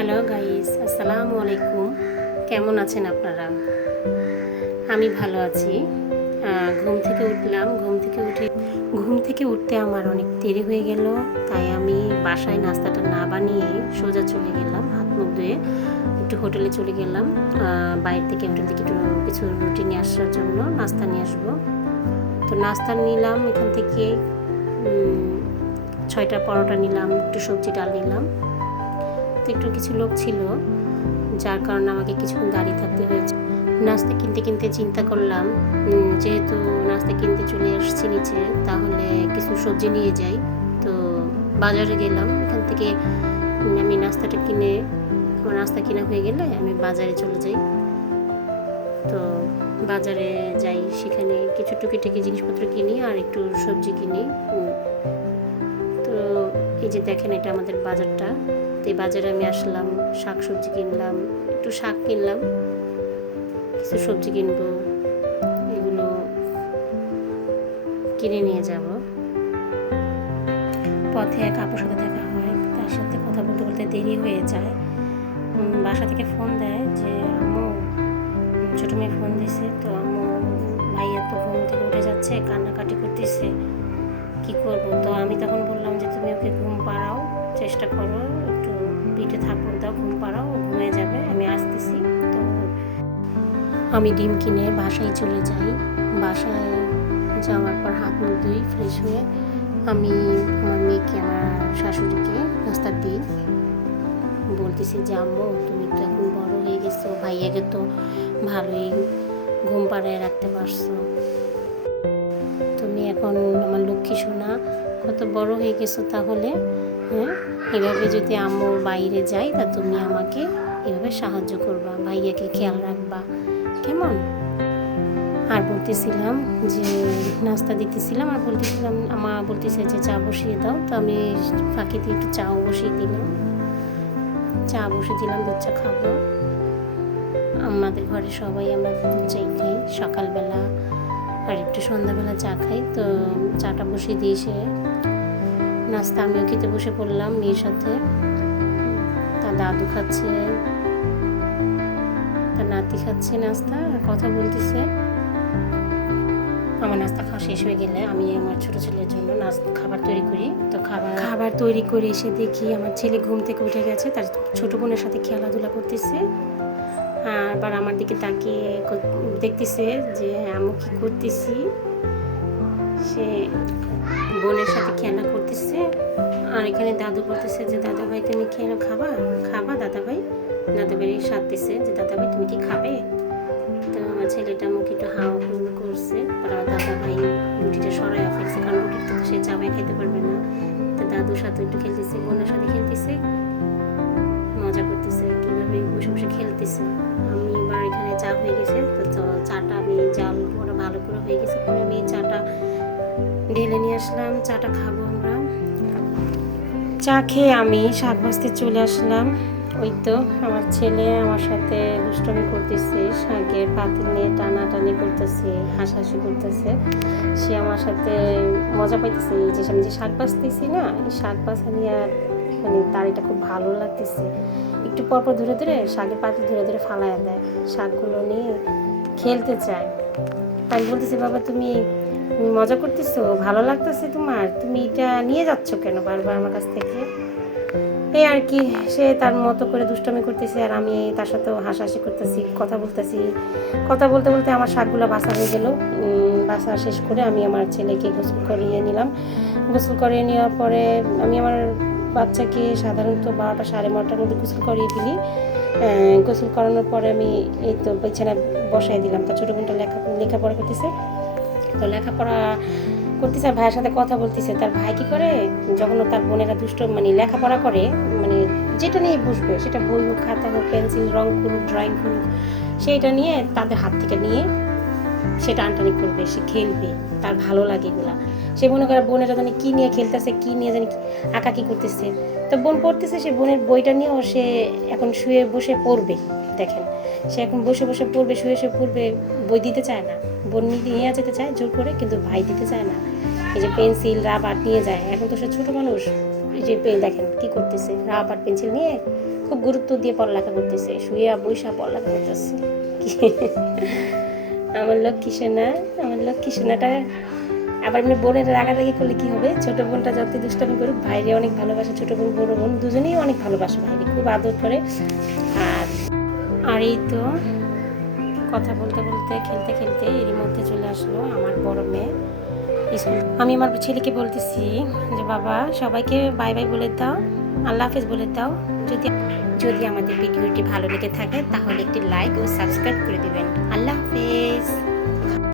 Hello guys, আসসালামু আলাইকুম। কেমন আছেন আপনারা? আমি ভালো আছি। ঘুম থেকে উঠলাম। ঘুম থেকে উঠতে আমার অনেক দেরি হয়ে গেল, তাই আমি বাসায় নাস্তাটা না বানিয়ে সোজা চলে গেলাম। হাত মুখ ধুয়ে একটু হোটেলে চলে গেলাম। বাইরে থেকে হোটেল থেকে একটু কিছু রুটি নিয়ে আসার জন্য নাস্তা নিয়ে আসবো। তো নাস্তা নিলাম এখান থেকে 6টা পরোটা নিলাম, একটু সবজি ডাল নিলাম। একটু কিছু লোক ছিল, যার কারণে আমাকে কিছুক্ষণ দাঁড়িয়ে থাকতে হয়েছে। নাস্তা কিনতে কিনতে চিন্তা করলাম, যেহেতু নাস্তা কিনতে চলে এসেছি নিচে, তাহলে কিছু সবজি নিয়ে যাই। তো বাজারে গেলাম। এখান থেকে আমি নাস্তাটা কিনে, আমার নাস্তা কিনা হয়ে গেলে আমি বাজারে চলে যাই। তো বাজারে যাই, সেখানে কিছু টুকিটাকি জিনিসপত্র কিনি আর একটু সবজি কিনি। তো এই যে দেখেন, এটা আমাদের বাজারটা। এই বাজারে আমি আসলাম, শাক সবজি কিনলাম, একটু শাক কিনলাম, কিছু সবজি কিনবো, এগুলো কিনে নিয়ে যাব। পথে এক আপুর সাথে দেখা হয়, তার সাথে কথা বলতে বলতে দেরি হয়ে যায়। বাসা থেকে ফোন দেয় যে আম্মু, ছোটো মেয়ে ফোন দিয়েছে, তো আম্মু ভাইয়া তো ঘুম থেকে উঠে যাচ্ছে, কান্নাকাটি করতেছে, কি করব? তো আমি তখন বললাম যে তুমি ওকে ঘুম পাড়াও, চেষ্টা করো, একটু পিঠে থাপড় দাও, ঘুম পাড়াও, ঘুমিয়ে যাবে, আমি আসতেছি। তো আমি ডিম কিনে বাসায় চলে যাই। বাসায় যাওয়ার পর হাত মুখ ধুই, ফ্রেশ হয়ে আমি আমার মেয়েকে, আমার শাশুড়িকে নাস্তা দিই। বলতেছি যে আম্মু, তুমি তো এখন বড় হয়ে গেছো, ভাইয়াকে তো ভালোই ঘুম পাড়ায় রাখতে পারছো, তুমি এখন আমার লক্ষ্মী সোনা, কত বড় হয়ে গেছো। তাহলে এভাবে যদি আম্মু বাইরে যায়, তা তুমি আমাকে এভাবে সাহায্য করবা, ভাইয়াকে খেয়াল রাখবা, কেমন? আর বলতেছিলাম যে নাস্তা দিতেছিলাম, আর বলতেছিলাম, আমা বলতেছে যে চা বসিয়ে দাও। তো আমি ফাঁকিতে একটু চাও বসিয়ে দিলাম, চা বসিয়ে দিলাম, দুধ চা খাবো। আমাদের ঘরে সবাই আমরা দুধ চাই খাই সকালবেলা, আর একটু সন্ধ্যাবেলা চা খাই। তো চাটা বসিয়ে দিয়ে এসে নাস্তা আমিও খেতে বসে পড়লাম মেয়ের সাথে। তার দাদু খাচ্ছে, তার নাতি খাচ্ছে নাস্তা, আর কথা বলতেছে। আমার নাস্তা খাওয়া শেষ হয়ে গেলে আমি আমার ছোটো ছেলের জন্য খাবার তৈরি করি। তো খাবার তৈরি করে এসে দেখি আমার ছেলে ঘুম থেকে উঠে গেছে, তার ছোটো বোনের সাথে খেলাধুলা করতেছে। আবার আমার দিকে তাকিয়ে দেখতেছে যে আমি কি করতেছি। সে বোনের সাথে খেলা করতেছে। আর এখানে দাদু বলতেছে যে দাদা ভাই, তুমি খেলা খাবা দাদা ভাই? দাদা ভাই সাথ দিছে যে দাদা ভাই, তুমি কি খাবে? তো আমার ছেলেটা মুখে একটু হাওয়া করছে। আর আমার দাদা ভাই রুটিটা সরাইয়া ফেলছে, কারণ রুটিটা তো সে চাবাই খেতে পারবে না। তো দাদুর সাথে একটু খেলতেছে, বোনের সাথে খেলতেছে, মজা করতেছে, কীভাবে বসে বসে খেলতেছে। আমি এবার এখানে চা হয়ে গেছে, তো চাটা আমি জাল ওরা ভালো করে হয়ে গেছে, পরে আমি চাটা ঢেলে নিয়ে আসলাম। চাটা খাবো আমরা। চা খেয়ে আমি শাক ভাজতে চলে আসলাম। ওই তো আমার ছেলে আমার সাথে দুষ্টমি করতেছে, শাকের পাতিল নিয়ে টানাটানি করতেছে, হাসাহাসি করতেছে। সে আমার সাথে মজা পাইতেছে, যে আমি যে শাক ভাজতেছি না, এই শাক ভাজা নিয়ে মানে তার এটা খুব ভালো লাগতেছে। একটু পরপর ধরে ধরে শাকের পাতিল ধরে ধরে ফালাইয়া দেয়, শাকগুলো নিয়ে খেলতে চায়। আমি বলতেছি, বাবা তুমি মজা করতেছো, ভালো লাগতেছে তোমার, তুমি এটা নিয়ে যাচ্ছ কেন বারবার আমার কাছ থেকে? এই আর কি, সে তার মতো করে দুষ্টমি করতেছে, আর আমি তার সাথেও হাসাহাসি করতেছি, কথা বলতেছি। কথা বলতে বলতে আমার শাকগুলো বাছা হয়ে গেল। বাছা শেষ করে আমি আমার ছেলেকে গোসল করিয়ে নিলাম। গোসল করিয়ে নেওয়ার পরে আমি আমার বাচ্চাকে সাধারণত 12টা সাড়ে 12টার মধ্যে গোসল করিয়ে ফেলি। গোসল করানোর পরে আমি এই তো বিছানায় বসাই দিলাম। তার ছোটো বোনটা লেখাপড়া করতেছে, তো লেখাপড়া করতেছে আর ভাইয়ের সাথে কথা বলতেছে। তার ভাই কী করে, যখন তার বোনেরা দুষ্ট মানে লেখাপড়া করে, মানে যেটা নিয়ে বসবে, সেটা বই হোক, খাতা হোক, পেন্সিল, রং করুক, ড্রয়িং করুক, সেইটা নিয়ে তাদের হাত থেকে নিয়ে সে টানটানি করবে, সে খেলবে, তার ভালো লাগে এগুলা। সে মনে করে বোনেরা জানি কী নিয়ে খেলতেছে, কী নিয়ে জানি আঁকাকি করতেছে। তো বোন পড়তেছে, সে বোনের বইটা নিয়েও সে এখন শুয়ে বসে পড়বে। দেখেন, সে এখন বসে বসে পড়বে, শুয়ে শুয়ে পড়বে, বই দিতে চায় না। বোন নিয়ে যেতে চায় জোর করে, কিন্তু ভাই দিতে চায় না। এই যে পেন্সিল রাবার নিয়ে যায়, এখন তো সে ছোটো মানুষ, এই যে দেখেন কি করতেছে, রাবার পেন্সিল নিয়ে খুব গুরুত্ব দিয়ে পড়ালেখা করতেছে, শুয়ে বৈশা পড়ালেখা করতেছে। আমার লক্ষ্মী সোনা, আমার লক্ষ্মী সোনাটা। আবার এমনি বোনের রাগারাগি করলে কি হবে, ছোট বোনটা যত দুষ্টামি করুক, ভাইরে অনেক ভালোবাসে, ছোট বোন বড় বোন দুজনেই অনেক ভালোবাসে, ভাইরে খুব আদর করে। আর এই তো কথা বলতে বলতে খেলতে খেলতে এরই মধ্যে চলে আসলো আমার বড় মেয়ে। আমি আমার ছেলেকে বলতেছি যে বাবা সবাইকে বাই বাই বলে দাও, আল্লাহ হাফেজ বলে দাও। যদি আমাদের ভিডিওটি ভালো লেগে থাকে তাহলে একটি লাইক ও সাবস্ক্রাইব করে দিবেন। আল্লাহ হাফেজ।